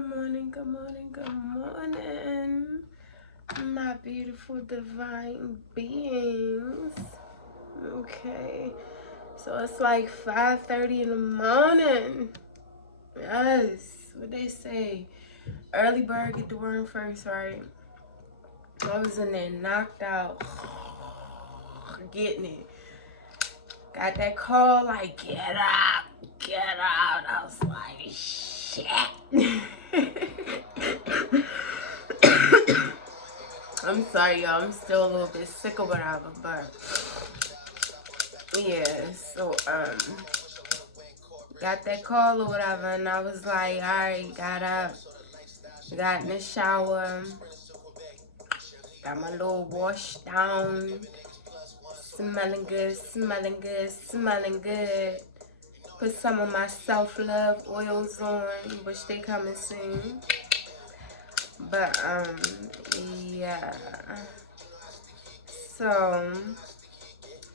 morning, good morning, good morning, my beautiful divine beings. Okay, so it's like 5:30 in the morning. Yes, what they say, early bird get the worm first, right? I was in there knocked out, getting it. Got that call like, get out, get out. I was like, shit. I'm sorry, y'all. I'm still a little bit sick or whatever, but yeah. So got that call or whatever, and I was like, all right, got up, got in the shower, got my little wash down, smelling good, smelling good, smelling good. Put some of my self-love oils on, which they coming soon. But yeah. So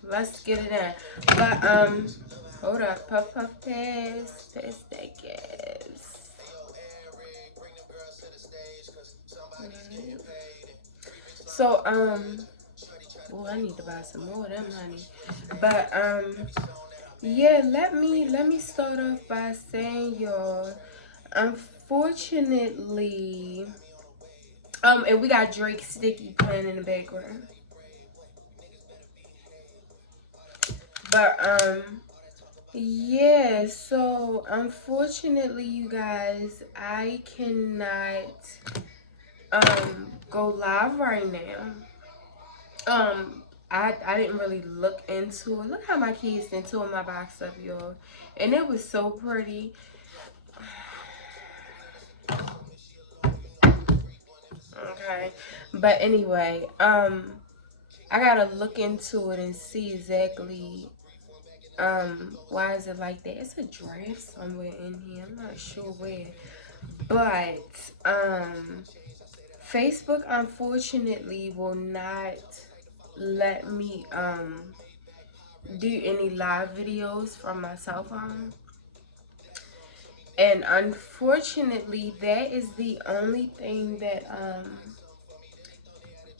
let's get it in. But hold up, puff puff pass that gas. So oh, I need to buy some more of them, honey. But yeah, let me start off by saying, y'all, unfortunately, and we got Drake Sticky playing in the background. But yeah, so unfortunately, you guys, I cannot go live right now. I didn't really look into it. Look how my kids done tore my box up, y'all. And it was so pretty. Okay. But anyway, I gotta look into it and see exactly why is it like that. It's a draft somewhere in here. I'm not sure where. But Facebook unfortunately will not let me do any live videos from my cell phone. And unfortunately, that is the only thing that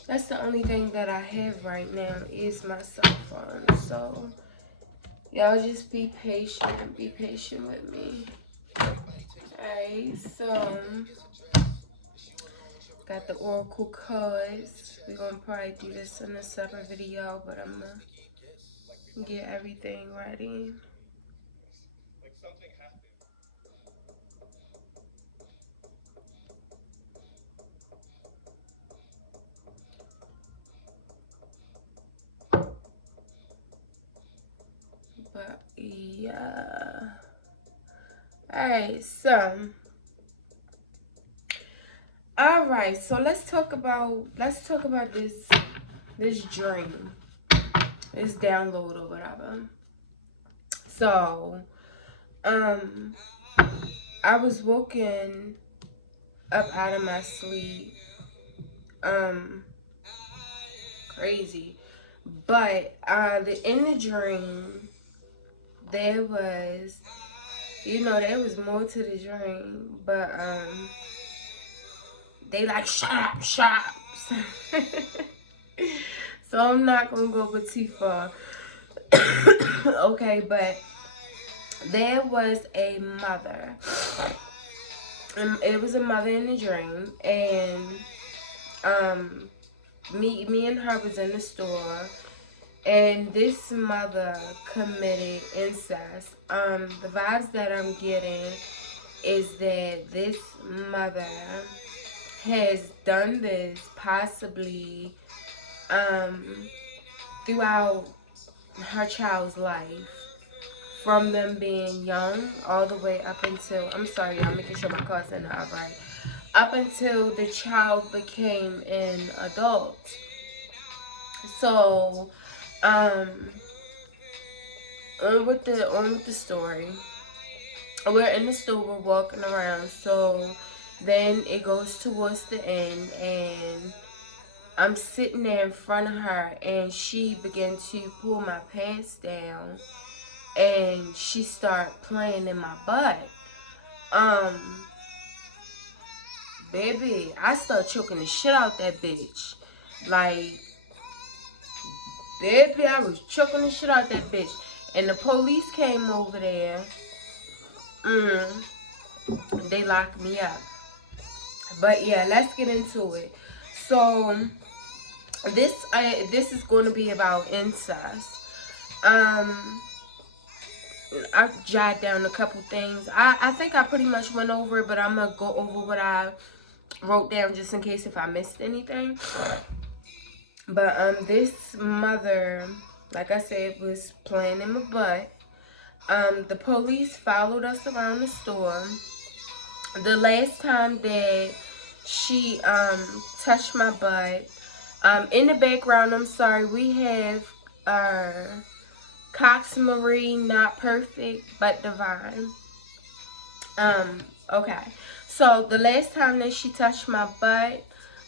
that's the only thing that I have right now is my cell phone. So y'all just be patient with me. Alright, so got the oracle cards. We're gonna probably do this in a separate video, but I'm gonna get everything ready. But yeah. Alright, so alright, so let's talk about this dream. This download or whatever. So I was woken up out of my sleep. Crazy. But in the dream there was, there was more to the dream, but they like shut up. So I'm not gonna go too far. Okay, but there was a mother. It was a mother in the dream, and me and her was in the store, and this mother committed incest. The vibes that I'm getting is that this mother has done this possibly throughout her child's life, from them being young all the way up until, I'm sorry, I'm making sure my car's in the upright, up until the child became an adult. So on with the story, we're in the store, we're walking around, so then it goes towards the end, and I'm sitting there in front of her, and she began to pull my pants down, and she started playing in my butt. baby, I start choking the shit out that bitch. Like, baby, I was choking the shit out that bitch. And the police came over there. They locked me up. But yeah, let's get into it. So this is going to be about incest. I jotted down a couple things. I think I pretty much went over it, but I'm gonna go over what I wrote down just in case if I missed anything. But this mother, like I said, was playing in my butt. The police followed us around the store. The last time that she touched my butt, in the background, I'm sorry, we have Cox Marie, Not Perfect but Divine. Okay. So the last time that she touched my butt,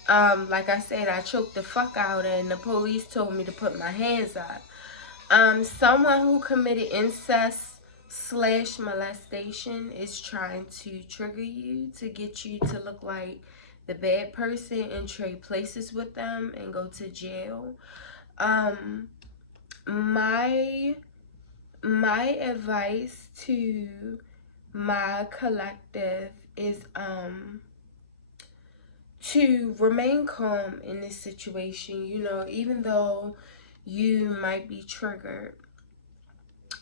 like I said, I choked the fuck out and the police told me to put my hands up. Someone who committed incest / molestation is trying to trigger you to get you to look like the bad person and trade places with them and go to jail. My advice to my collective is to remain calm in this situation. You know, even though you might be triggered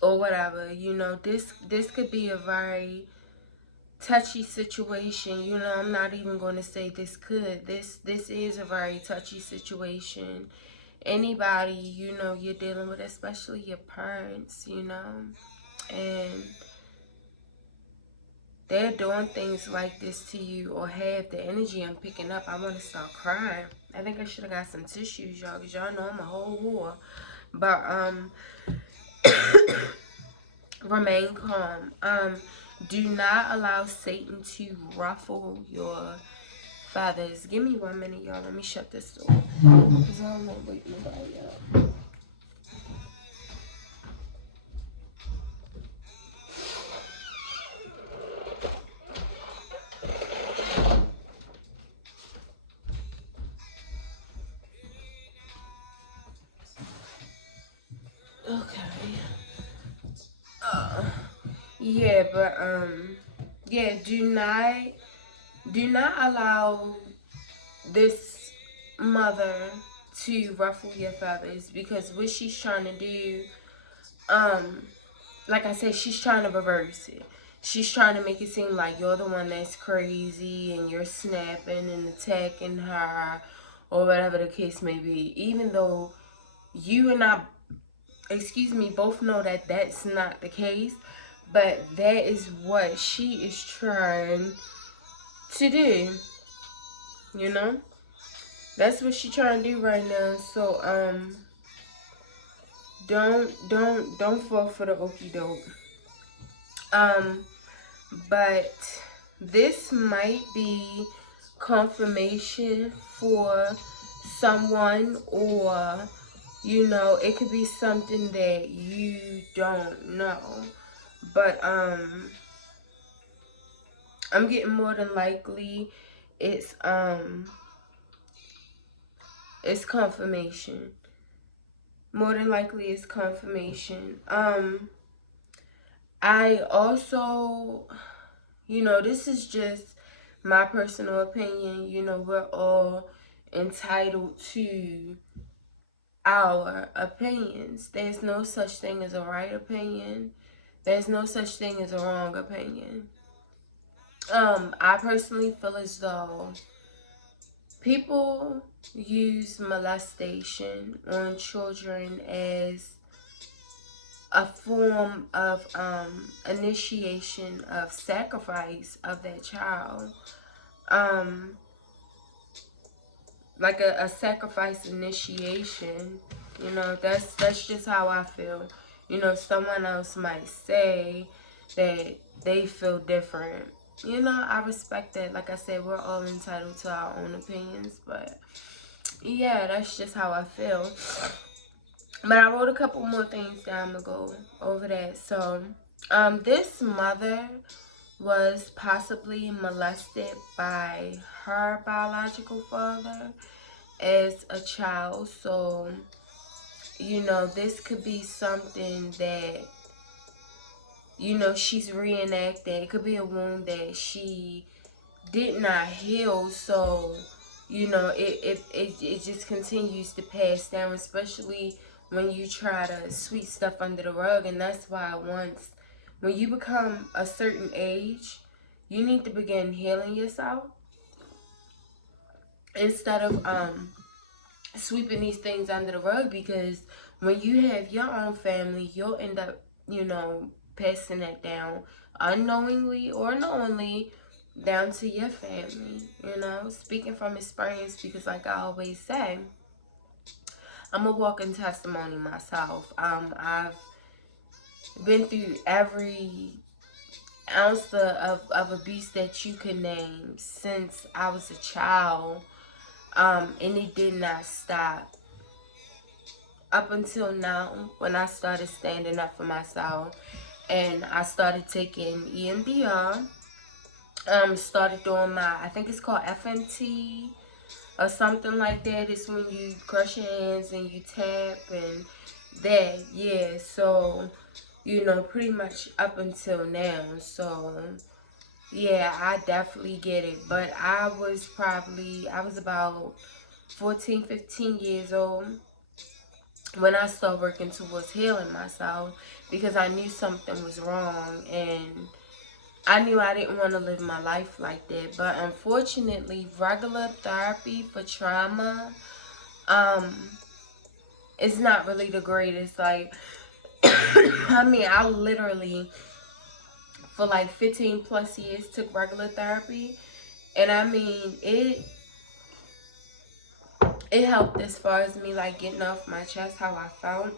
or whatever, you know, this could be a very touchy situation. You know, I'm not even going to say this could. This is a very touchy situation. Anybody, you know, you're dealing with, especially your parents, you know, and they're doing things like this to you or have the energy I'm picking up. I want to start crying. I think I should have got some tissues, y'all, because y'all know I'm a whole whore. But remain calm. Do not allow Satan to ruffle your feathers. Give me 1 minute, y'all. Let me shut this door, because I don't want to wake nobody up. Okay. Yeah, but yeah, do not allow this mother to ruffle your feathers, because what she's trying to do, like I said, she's trying to reverse it. She's trying to make it seem like you're the one that's crazy and you're snapping and attacking her or whatever the case may be, even though you and I, both know that that's not the case. But that is what she is trying to do, you know? That's what she's trying to do right now. So, don't fall for the okie doke. But this might be confirmation for someone, or, you know, it could be something that you don't know. But, I'm getting more than likely it's confirmation. More than likely it's confirmation. I also, you know, this is just my personal opinion. You know, we're all entitled to our opinions. There's no such thing as a right opinion. There's no such thing as a wrong opinion. I personally feel as though people use molestation on children as a form of initiation of sacrifice of that child. Like a sacrifice initiation. You know, that's just how I feel. You know, someone else might say that they feel different. You know, I respect that. Like I said, we're all entitled to our own opinions, but yeah, that's just how I feel. But I wrote a couple more things down to go over that. So, this mother was possibly molested by her biological father as a child. So, you know, this could be something that, you know, she's reenacting. It could be a wound that she did not heal. So, you know, it just continues to pass down, especially when you try to sweep stuff under the rug. And that's why when you become a certain age, you need to begin healing yourself instead of sweeping these things under the rug, because when you have your own family, you'll end up, you know, passing that down unknowingly or knowingly down to your family. You know, speaking from experience, because like I always say, I'm a walking testimony myself. I've been through every ounce of abuse that you can name since I was a child, and it did not stop up until now, when I started standing up for myself and I started taking EMDR. Started doing my, I think it's called FMT or something like that. It's when you crush your hands and you tap and that, yeah. So, you know, pretty much up until now. So, yeah, I definitely get it. But I was about 14, 15 years old when I started working towards healing myself, because I knew something was wrong and I knew I didn't want to live my life like that. But unfortunately, regular therapy for trauma um is not really the greatest. Like I mean, I literally for like 15 plus years took regular therapy, and I mean it helped as far as me like getting off my chest how I felt,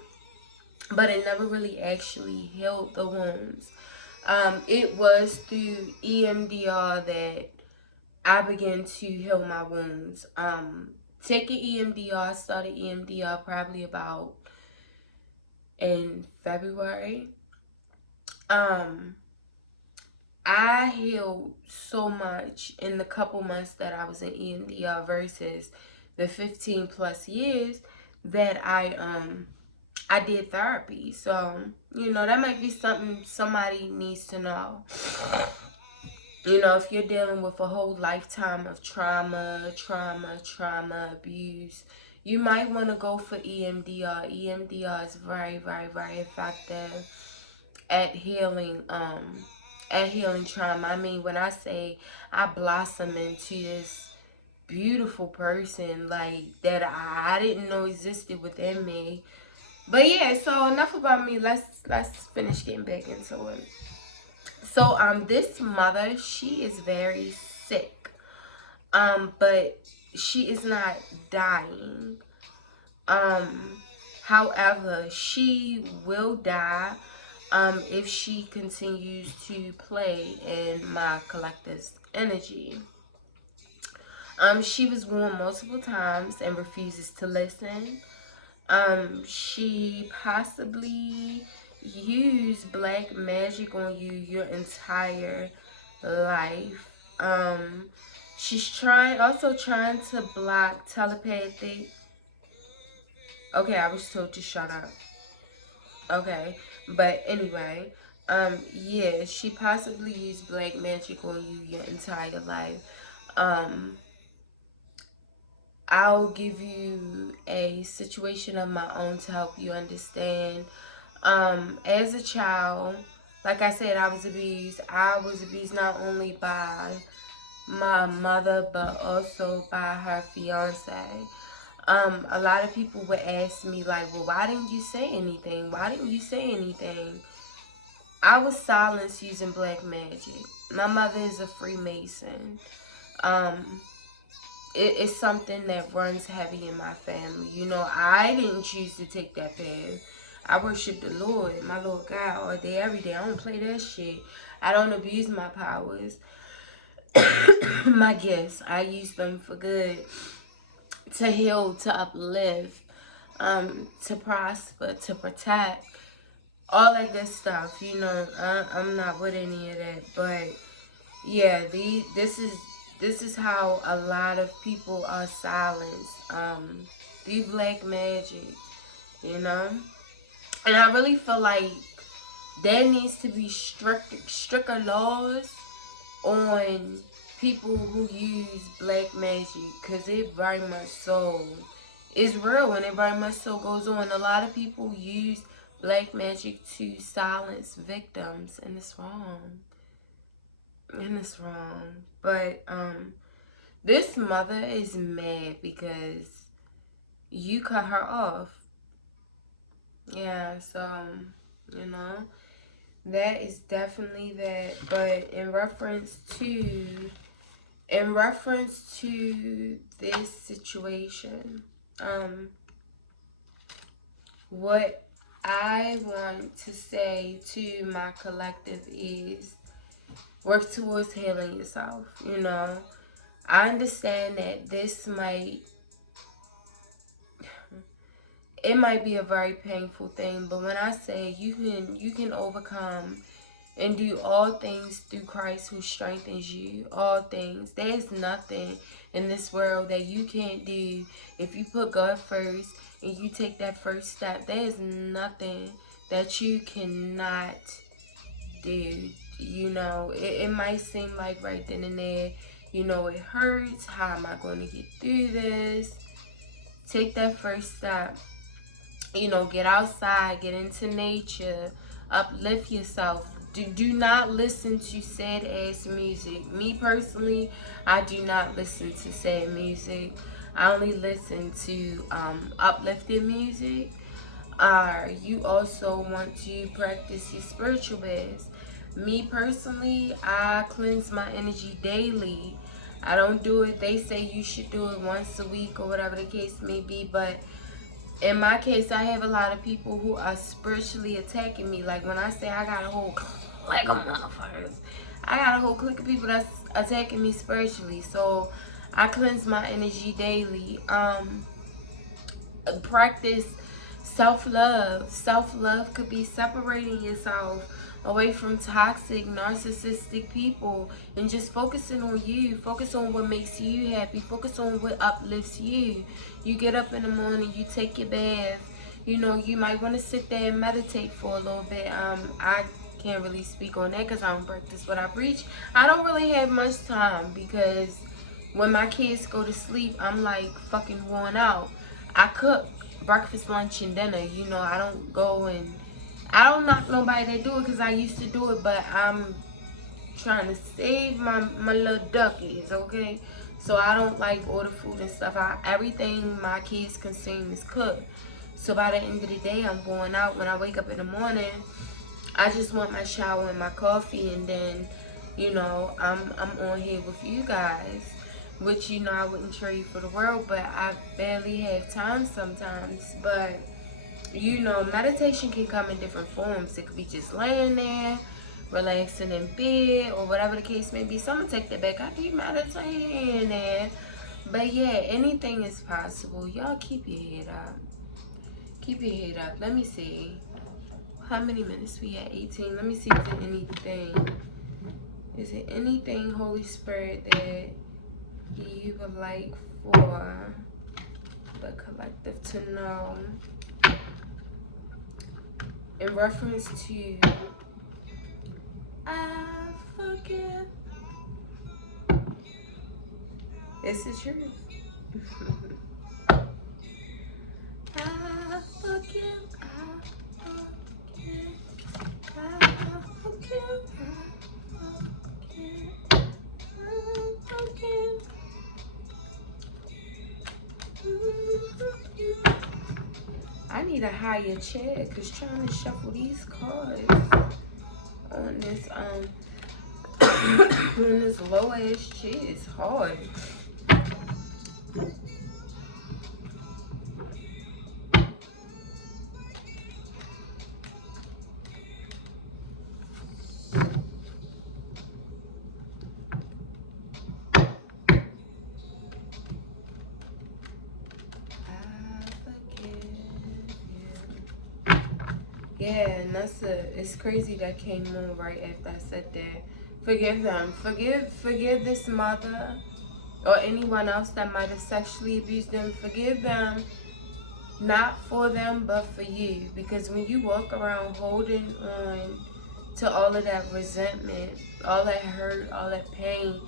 but it never really actually healed the wounds. It was through EMDR that I began to heal my wounds. Taking EMDR, started EMDR probably about in February. I healed so much in the couple months that I was in EMDR versus the 15 plus years that I did therapy. So, you know, that might be something somebody needs to know. You know, if you're dealing with a whole lifetime of trauma, abuse, you might want to go for EMDR. EMDR is very, very, very effective at healing trauma. I mean, when I say I blossom into this beautiful person like that I didn't know existed within me. But yeah, so enough about me. Let's finish getting back into it. So this mother, she is very sick. But she is not dying. However, she will die if she continues to play in my collective's energy. She was warned multiple times and refuses to listen. She possibly used black magic on you your entire life. She's also trying to block telepathy. Okay, I was told to shut up. Okay, but anyway, yeah, she possibly used black magic on you your entire life. I'll give you a situation of my own to help you understand. As a child, like I said, I was abused. I was abused not only by my mother, but also by her fiance. A lot of people would ask me like, well, why didn't you say anything? Why didn't you say anything? I was silenced using black magic. My mother is a Freemason. Um, it's something that runs heavy in my family. You know, I didn't choose to take that path. I worship the Lord, my Lord God, all day, every day. I don't play that shit. I don't abuse my powers, my gifts. I use them for good, to heal, to uplift, to prosper, to protect, all that good stuff. You know, I'm not with any of that. But yeah, this is how a lot of people are silenced. The black magic, you know? And I really feel like there needs to be stricter laws on people who use black magic, because it very much so is real, and it very much so goes on. A lot of people use black magic to silence victims, and it's wrong. And it's wrong. But this mother is mad because you cut her off. Yeah, so you know, that is definitely that. But in reference to this situation, what I want to say to my collective is work towards healing yourself. You know, I understand that it might be a very painful thing, but when I say you can overcome and do all things through Christ who strengthens you, all things. There's nothing in this world that you can't do if you put God first and you take that first step. There's nothing that you cannot do. You know, it might seem like right then and there, you know, it hurts. How am I going to get through this? Take that first step. You know, get outside, get into nature, uplift yourself. Do not listen to sad ass music. Me personally, I do not listen to sad music. I only listen to uplifting music. You also want to practice your spiritual ways. Me personally, I cleanse my energy daily. I don't do it. They say you should do it once a week or whatever the case may be, but in my case, I have a lot of people who are spiritually attacking me. Like when I say I got a whole clique of motherfuckers, I got a whole clique of people that's attacking me spiritually. So I cleanse my energy daily. Practice self-love. Self-love could be separating yourself away from toxic, narcissistic people and just focusing on you. Focus on what makes you happy. Focus on what uplifts you. You get up in the morning, you take your bath. You know, you might want to sit there and meditate for a little bit. I can't really speak on that because I don't practice what I preach. I don't really have much time because when my kids go to sleep, I'm like fucking worn out. I cook breakfast, lunch, and dinner. You know, I don't go and I don't knock nobody that do it because I used to do it, but I'm trying to save my little duckies, okay? So I don't like order food and stuff. Everything my kids consume is cooked. So by the end of the day, I'm going out. When I wake up in the morning, I just want my shower and my coffee, and then, you know, I'm on here with you guys, which, you know, I wouldn't trade for the world, but I barely have time sometimes. But, you know, meditation can come in different forms. It could be just laying there, relaxing in bed, or whatever the case may be. Someone take that back. I be meditating there. But yeah, anything is possible. Y'all keep your head up. Keep your head up. Let me see. How many minutes we at? 18. Let me see if there's anything. Is it anything, Holy Spirit, that you would like for the collective to know in reference to I forgive? It's the truth. I forgive. I forgive. I forgive. I forgive. I need a higher chair because trying to shuffle these cards on this on this low ass chair is hard. Yeah, and it's crazy that came on right after I said that. Forgive them. Forgive this mother or anyone else that might have sexually abused them. Forgive them. Not for them, but for you. Because when you walk around holding on to all of that resentment, all that hurt, all that pain,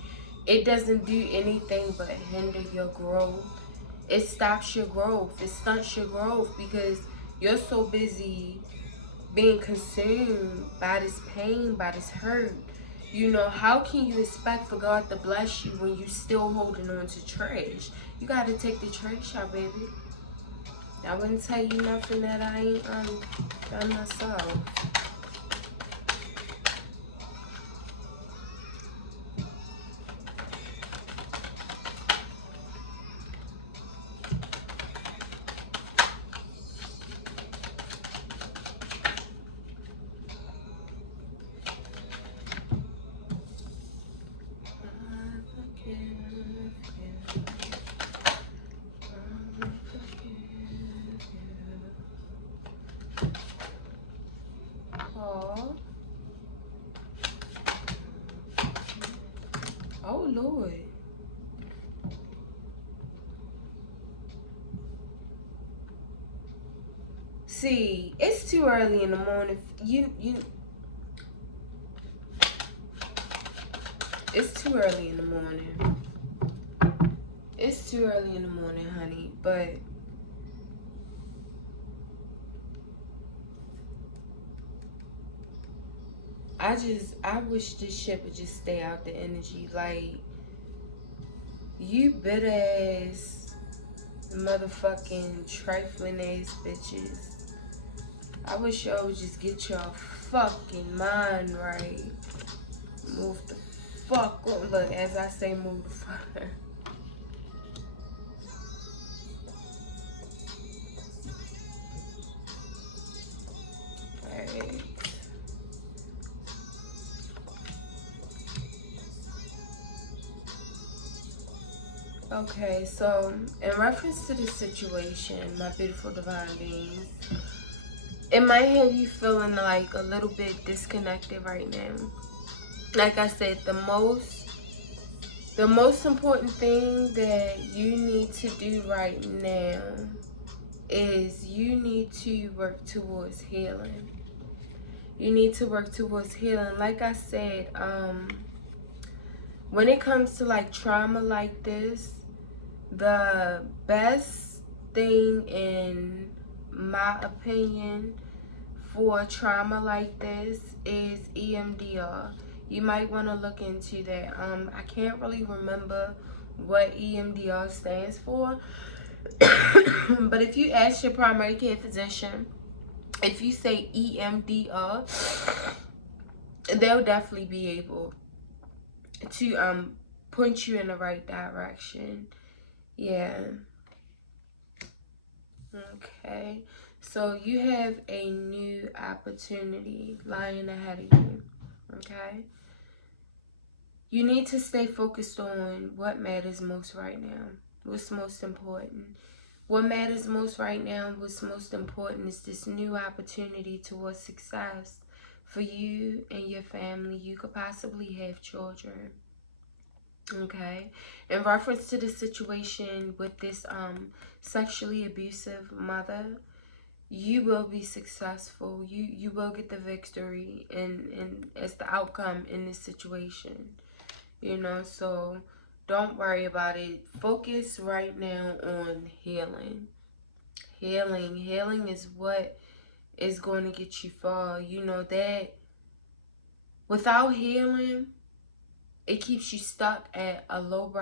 it doesn't do anything but hinder your growth. It stops your growth. It stunts your growth because you're so busy being consumed by this pain, by this hurt. You know, how can you expect for God to bless you when you still holding on to trash? You got to take the trash out, baby. I wouldn't tell you nothing that I ain't done myself. Oh, Lord. See, it's too early in the morning. It's too early in the morning. It's too early in the morning, honey. But I wish this shit would just stay out the energy. Like, you bitter ass, motherfucking trifling ass bitches. I wish y'all would just get your fucking mind right. Move the fuck on. Look, as I say, move the fuck. Alright. Okay, so in reference to this situation, my beautiful divine beings, it might have you feeling like a little bit disconnected right now. Like I said, the most important thing that you need to do right now is you need to work towards healing. You need to work towards healing. Like I said, when it comes to like trauma like this, the best thing in my opinion for trauma like this is EMDR. You might want to look into that. I can't really remember what EMDR stands for. But if you ask your primary care physician, if you say EMDR, they'll definitely be able to point you in the right direction. Yeah. Okay. So you have a new opportunity lying ahead of you. Okay. You need to stay focused on what matters most right now. What's most important. What matters most right now, what's most important is this new opportunity towards success for you and your family. You could possibly have children. Okay. In reference to the situation with this sexually abusive mother, you will be successful. You will get the victory and as the outcome in this situation. You know, so don't worry about it. Focus right now on healing. Healing is what is going to get you far. You know that without healing, it keeps you stuck at a low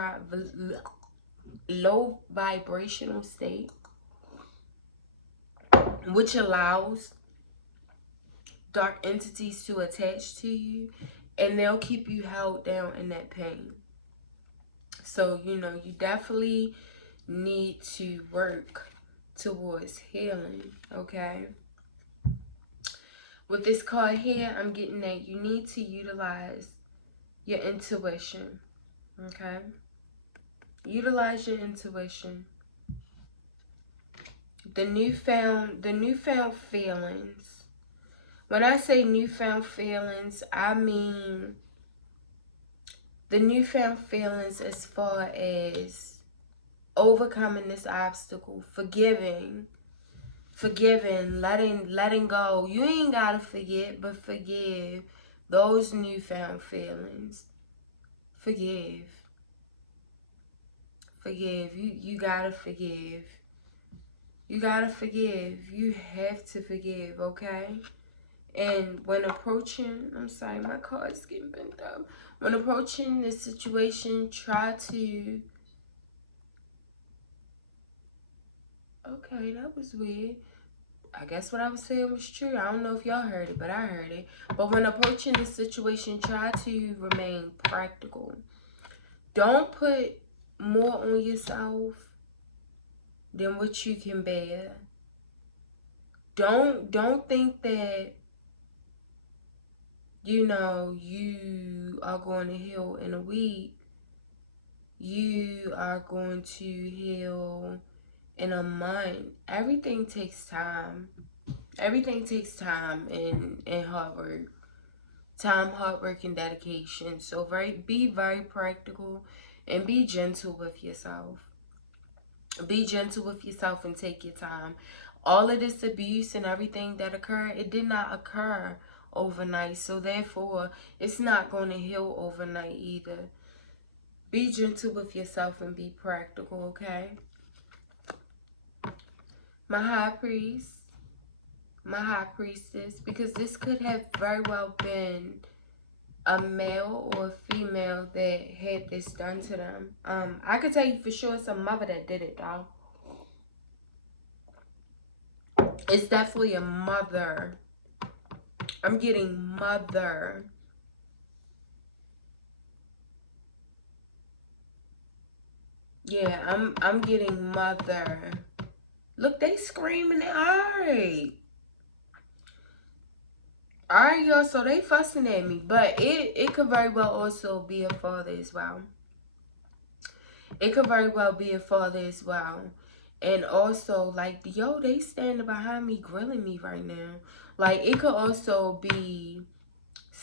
vibrational state, which allows dark entities to attach to you, and they'll keep you held down in that pain. So, you know, you definitely need to work towards healing, okay? With this card here, I'm getting that you need to utilize your intuition, okay? Utilize your intuition. The newfound feelings. When I say newfound feelings, I mean the newfound feelings as far as overcoming this obstacle, forgiving, letting go. You ain't gotta forget, but forgive those newfound feelings. Forgive. You gotta forgive. You gotta forgive. You have to forgive, okay? And when approaching, I'm sorry, my car is getting bent up. When approaching this situation, try to, okay, that was weird. I guess what I was saying was true. I don't know if y'all heard it, but I heard it. But when approaching this situation, try to remain practical. Don't put more on yourself than what you can bear. Don't think that, you know, you are going to heal in a week. You are going to heal in a month. Everything takes time. Everything takes time and hard work. Time, hard work, and dedication. So be very practical and be gentle with yourself. Be gentle with yourself and take your time. All of this abuse and everything that occurred, it did not occur overnight. So therefore, it's not going to heal overnight either. Be gentle with yourself and be practical, okay? My high priest, my high priestess, because this could have very well been a male or a female that had this done to them. I could tell you for sure it's a mother that did it, though. It's definitely a mother. I'm getting mother. Yeah, I'm getting mother. Look, they screaming. Alright, y'all. So they fussing at me, but it could very well also be a father as well. It could very well be a father as well. And also, like, yo, they standing behind me grilling me right now. Like, it could also be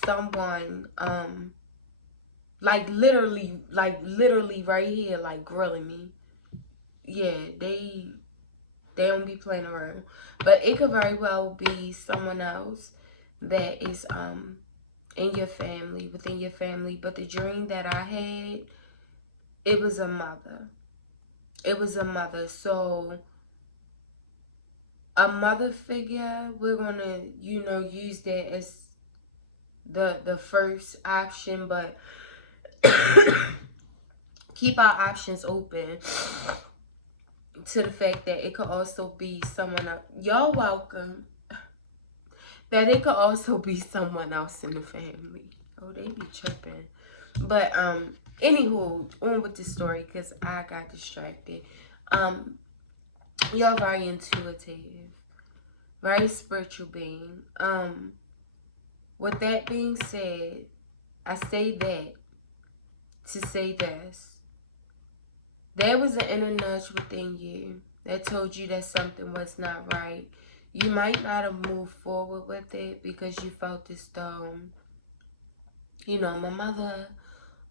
someone, like literally right here, like grilling me. Yeah, they don't be playing around. But it could very well be someone else that is in your family, within your family. But the dream that I had, it was a mother. It was a mother. So a mother figure, we're gonna, you know, use that as the first option, but keep our options open to the fact that it could also be someone else. Y'all welcome. That it could also be someone else in the family. Oh, they be tripping. But anywho, on with the story because I got distracted. Y'all very intuitive, very spiritual being. With that being said, I say that to say this. There was an inner nudge within you that told you that something was not right. You might not have moved forward with it because you felt as though, you know, my mother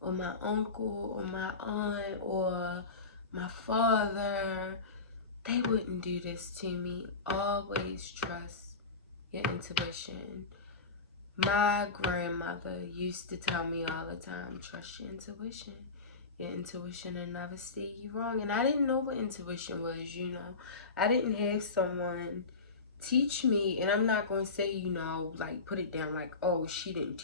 or my uncle or my aunt or my father, they wouldn't do this to me. Always trust your intuition. My grandmother used to tell me all the time, trust your intuition. Your intuition will never steer you wrong. And I didn't know what intuition was, you know. I didn't have someone teach me, and I'm not going to say, you know, like put it down like, oh, she didn't teach